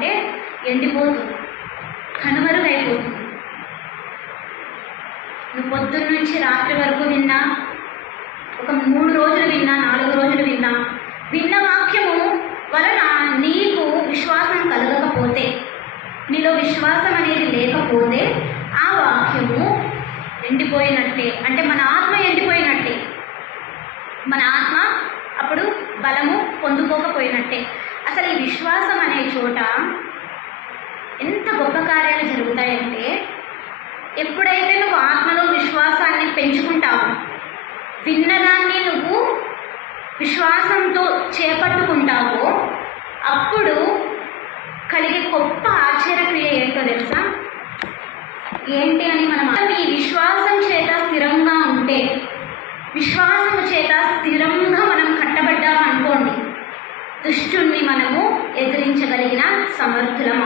అంటే ఎండిపోతుంది కనుమరుగైపోతుంది నువ్వు పొద్దున్న నుంచి రాత్రి వరకు విన్నా ఒక మూడు రోజులు విన్నా నాలుగు రోజులు విన్నా విన్న వాక్యము వలన నీకు విశ్వాసం కలగకపోతే నీలో విశ్వాసం అనేది లేకపోతే ఆ వాక్యము ఎండిపోయినట్టే. అంటే మన ఆత్మ ఎండిపోయినట్టే. మన ఆత్మ అప్పుడు బలము పొందుకోకపోయినట్టే. అసలు ఈ విశ్వాసం అనే చోట ఎంత గొప్ప కార్యాలు జరుగుతాయంటే ఎప్పుడైతే నువ్వు ఆత్మలో విశ్వాసాన్ని పెంచుకుంటావు విన్నదాన్ని నువ్వు విశ్వాసంతో చేపట్టుకుంటావో అప్పుడు కలిగే గొప్ప ఆశ్చర్యక్రియ ఏంటో తెలుసా? ఏంటి అని మనం ఈ విశ్వాసం చేత స్థిరంగా ఉంటే విశ్వాసం చేత స్థిరంగా మనం కృష్ణుణ్ణి మనము ఎదిరించగలిగిన సమర్థులం